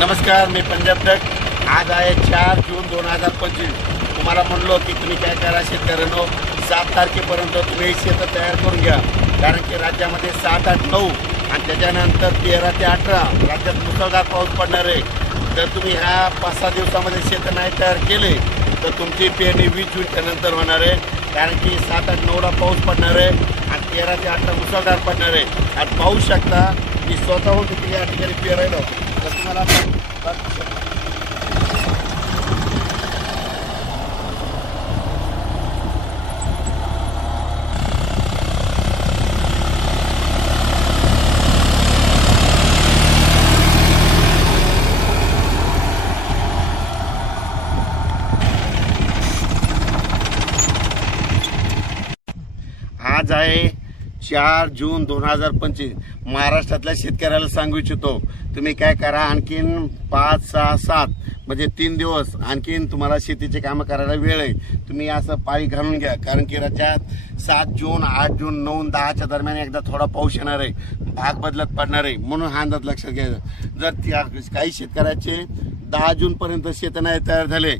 नमस्कार, मी पंजाब डक। आज आहे 4 जून 2025। तुम्हाला म्हणलो की तुम्ही काय करा शेतकऱ्यांनो, 7 तारखेपर्यंत तुम्ही शेतं तयार करून घ्या, कारण की राज्यामध्ये 7, 8, 9 आणि त्याच्यानंतर 13 ते 18 राज्यात मुसळधार पाऊस पडणार आहे। जर तुम्ही ह्या 5-6 दिवसामध्ये शेतं नाही तयार केले तर तुमची पेरणी 20 जूनच्या नंतर होणार आहे, कारण की 7, 8, 9ला पाऊस पडणार आहे आणि 13 ते 18 मुसळधार पडणार आहे। आणि पाहू शकता की स्वतःहून तुम्ही या ठिकाणी पेरायला तर तुम्हाला बघू शकता। आज आहे 4 जून 2025। महाराष्ट्रातल्या शेतकऱ्याला सांगू इच्छितो, तुम्ही काय करा, आणखीन 5, 6, 7 म्हणजे 3 दिवस आणखीन तुम्हाला शेतीचे कामं करायला वेळ आहे। तुम्ही असं पाळी घालून घ्या, कारण की राज्यात 7 जून, 8 जून, 9, 10च्या दरम्यान एकदा थोडा पाऊस येणार आहे, भाग बदलत पडणार आहे, म्हणून हा अंदाज लक्षात घ्यायचा। जर काही शेतकऱ्याचे 10 जून पर्यंत शेत नाही तयार झाले